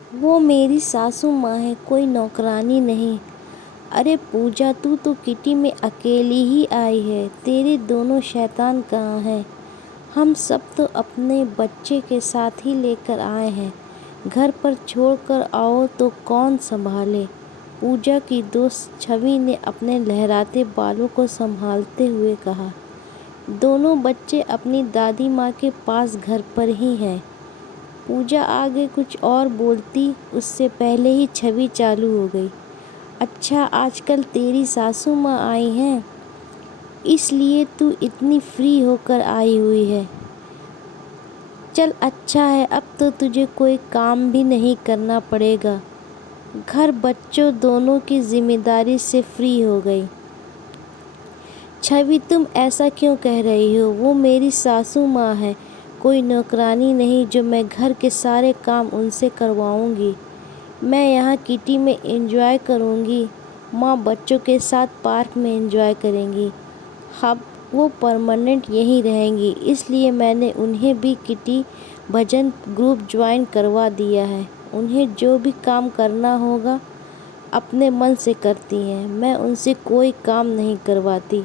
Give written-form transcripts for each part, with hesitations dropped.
وہ میری ساسو ماں ہے، کوئی نوکرانی نہیں۔ ارے پوجا، تو کٹی میں اکیلی ہی آئی ہے، تیرے دونوں شیطان کہاں ہیں؟ ہم سب تو اپنے بچے کے ساتھ ہی لے کر آئے ہیں، گھر پر چھوڑ کر آؤ تو کون سنبھالے؟ پوجا کی دوست چھوی نے اپنے لہراتے بالوں کو سنبھالتے ہوئے کہا۔ دونوں بچے اپنی دادی ماں کے پاس گھر پر ہی ہیں۔ پوجا آگے کچھ اور بولتی، اس سے پہلے ہی چھوی چالو ہو گئی۔ اچھا، آج کل تیری ساسو ماں آئی ہیں، اس لیے تو اتنی فری ہو کر آئی ہوئی ہے۔ چل اچھا ہے، اب تو تجھے کوئی کام بھی نہیں کرنا پڑے گا، گھر بچوں دونوں کی ذمہ داری سے فری ہو گئی۔ چھوی، تم ایسا کیوں کہہ رہی ہو؟ وہ میری ساسو ماں ہے، کوئی نوکرانی نہیں جو میں گھر کے سارے کام ان سے کرواؤں گی۔ میں یہاں کٹی میں انجوائے کروں گی، ماں بچوں کے ساتھ پارک میں انجوائے کریں گی۔ اب وہ پرماننٹ یہیں رہیں گی، اس لیے میں نے انہیں بھی کٹی بھجن گروپ جوائن کروا دیا ہے۔ انہیں جو بھی کام کرنا ہوگا اپنے من سے کرتی ہیں، میں ان سے کوئی کام نہیں کرواتی،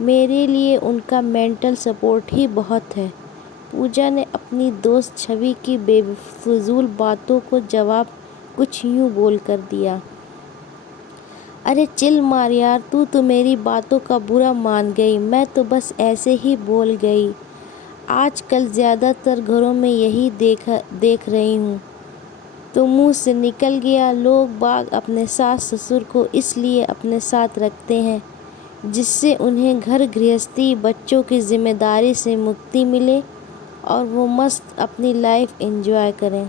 میرے لیے ان کا مینٹل سپورٹ ہی بہت ہے۔ پوجا نے اپنی دوست چھوی کی بے فضول باتوں کو جواب کچھ یوں بول کر دیا۔ ارے چل مار یار، تو میری باتوں کا برا مان گئی، میں تو بس ایسے ہی بول گئی۔ آج کل زیادہ تر گھروں میں یہی دیکھ رہی ہوں، تو منہ سے نکل گیا۔ لوگ باگ اپنے ساس سسر کو اس لیے اپنے ساتھ رکھتے ہیں جس سے انہیں گھر گرہستی بچوں کی ذمہ داری سے مکتی ملے اور وہ مست اپنی لائف انجوائے کریں۔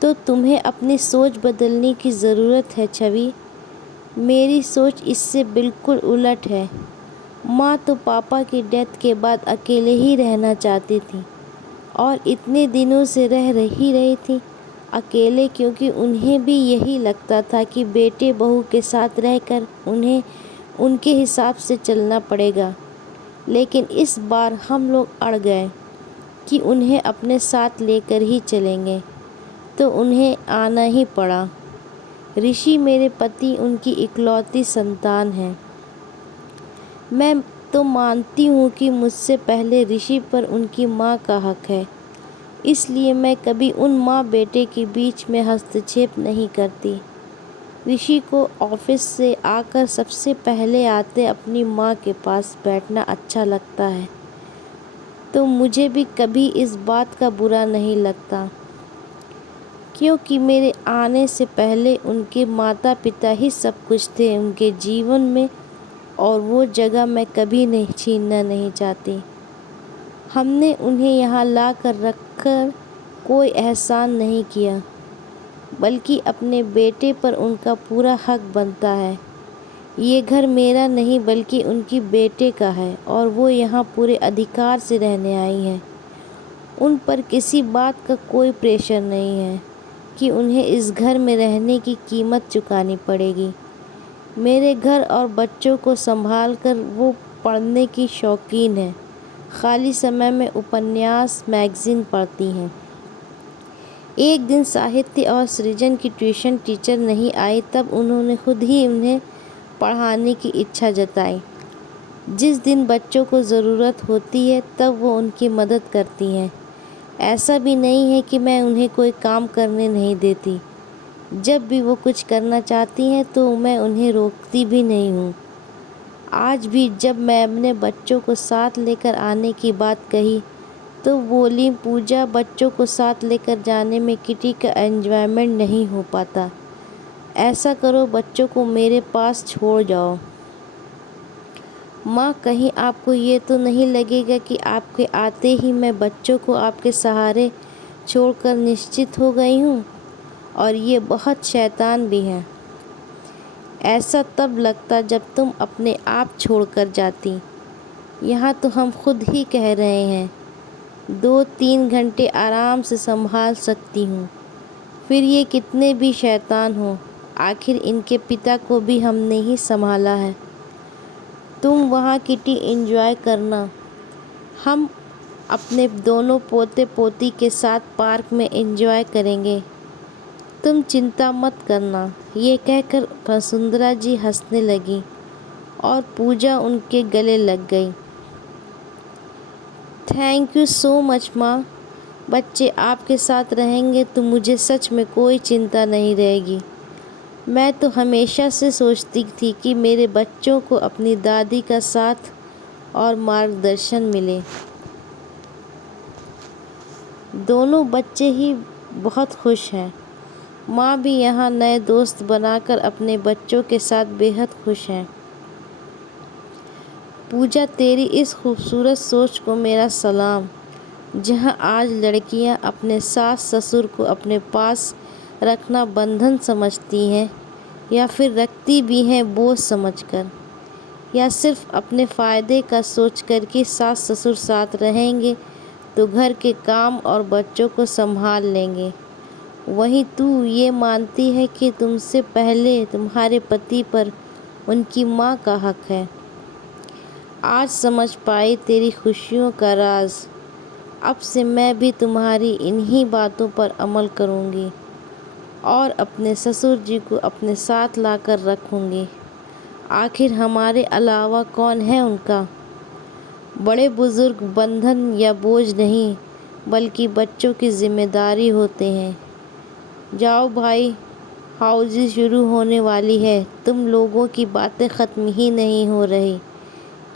تو تمہیں اپنی سوچ بدلنے کی ضرورت ہے چھوی، میری سوچ اس سے بالکل الٹ ہے۔ ماں تو پاپا کی ڈیتھ کے بعد اکیلے ہی رہنا چاہتی تھی اور اتنے دنوں سے رہ رہی تھی اکیلے، کیونکہ انہیں بھی یہی لگتا تھا کہ بیٹے بہو کے ساتھ رہ کر انہیں ان کے حساب سے چلنا پڑے گا۔ لیکن اس بار ہم لوگ اڑ گئے کہ انہیں اپنے ساتھ لے کر ہی چلیں گے، تو انہیں آنا ہی پڑا۔ رشی میرے پتی ان کی اکلوتی سنتان ہے۔ میں تو مانتی ہوں کہ مجھ سے پہلے رشی پر ان کی ماں کا حق ہے، اس لیے میں کبھی ان ماں بیٹے کے بیچ میں ہستکشیپ نہیں کرتی۔ رشی کو آفس سے آ کر سب سے پہلے آتے اپنی ماں کے پاس بیٹھنا اچھا لگتا ہے، تو مجھے بھی کبھی اس بات کا برا نہیں لگتا، کیونکہ میرے آنے سے پہلے ان کے ماتا پتا ہی سب کچھ تھے ان کے جیون میں، اور وہ جگہ میں کبھی چھیننا نہیں چاہتی۔ ہم نے انہیں یہاں لا کر رکھ کر کوئی احسان نہیں کیا، بلکہ اپنے بیٹے پر ان کا پورا حق بنتا ہے۔ یہ گھر میرا نہیں بلکہ ان کے بیٹے کا ہے، اور وہ یہاں پورے ادھیکار سے رہنے آئی ہیں۔ ان پر کسی بات کا کوئی پریشر نہیں ہے کہ انہیں اس گھر میں رہنے کی قیمت چکانی پڑے گی۔ میرے گھر اور بچوں کو سنبھال کر وہ پڑھنے کی شوقین ہیں، خالی سمے میں اپنیاس میگزین پڑھتی ہیں۔ ایک دن ساہتیہ اور سرجن کی ٹیوشن ٹیچر نہیں آئی، تب انہوں نے خود ہی انہیں پڑھانے کی اچھا جتائی۔ جس دن بچوں کو ضرورت ہوتی ہے تب وہ ان کی مدد کرتی ہیں۔ ایسا بھی نہیں ہے کہ میں انہیں کوئی کام کرنے نہیں دیتی، جب بھی وہ کچھ کرنا چاہتی ہیں تو میں انہیں روکتی بھی نہیں ہوں۔ آج بھی جب میں نے بچوں کو ساتھ لے کر آنے کی بات کہی تو بولی، پوجا، بچوں کو ساتھ لے کر جانے میں کٹی کا انجوائمنٹ نہیں ہو پاتا، ایسا کرو بچوں کو میرے پاس چھوڑ جاؤ۔ ماں، کہیں آپ کو یہ تو نہیں لگے گا کہ آپ کے آتے ہی میں بچوں کو آپ کے سہارے چھوڑ کر نشچت ہو گئی ہوں؟ اور یہ بہت شیطان بھی ہیں۔ ایسا تب لگتا جب تم اپنے آپ چھوڑ کر جاتی، یہاں تو ہم خود ہی کہہ رہے ہیں 2-3 گھنٹے آرام سے سنبھال سکتی ہوں، پھر یہ کتنے بھی شیطان ہوں، آخر ان کے پتا کو بھی ہم نے ہی سنبھالا ہے۔ تم وہاں کٹی انجوائے کرنا، ہم اپنے دونوں پوتے پوتی کے ساتھ پارک میں انجوائے کریں گے۔ تم چنتا مت کرنا۔ یہ کہہ کر وسندھرا جی ہنسنے لگیں اور پوجا ان کے گلے لگ گئی۔ تھینک یو سو مچ ماں۔ بچے آپ کے ساتھ رہیں گے تو مجھے سچ میں کوئی چنتا نہیں رہے گی۔ میں تو ہمیشہ سے سوچتی تھی کہ میرے بچوں کو اپنی دادی کا ساتھ اور مارگدرشن ملے۔ دونوں بچے ہی بہت خوش ہیں۔ ماں بھی یہاں نئے دوست بنا کر اپنے بچوں کے ساتھ بے حد خوش ہے۔ پوجا، تیری اس خوبصورت سوچ کو میرا سلام۔ جہاں آج لڑکیاں اپنے ساس سسر کو اپنے پاس رکھنا بندھن سمجھتی ہیں یا پھر رکھتی بھی ہیں بوجھ سمجھ کر، یا صرف اپنے فائدے کا سوچ کر کہ ساس سسر ساتھ رہیں گے تو گھر کے کام اور بچوں کو سنبھال لیں گے، وہیں تو یہ مانتی ہے کہ تم سے پہلے تمہارے پتی پر ان کی ماں کا حق ہے۔ آج سمجھ پائی تیری خوشیوں کا راز۔ اب سے میں بھی تمہاری انہی باتوں پر عمل کروں گی اور اپنے سسر جی کو اپنے ساتھ لا کر رکھوں گی۔ آخر ہمارے علاوہ کون ہے ان کا؟ بڑے بزرگ بندھن یا بوجھ نہیں بلکہ بچوں کی ذمہ داری ہوتے ہیں۔ جاؤ بھائی، ہاؤزی شروع ہونے والی ہے، تم لوگوں کی باتیں ختم ہی نہیں ہو رہی۔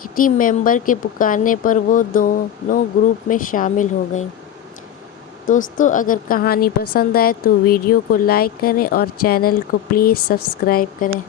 کٹی ممبر کے پکارنے پر وہ دونوں گروپ میں شامل ہو گئیں۔ دوستو، اگر کہانی پسند آئے تو ویڈیو کو لائک کریں اور چینل کو پلیز سبسکرائب کریں۔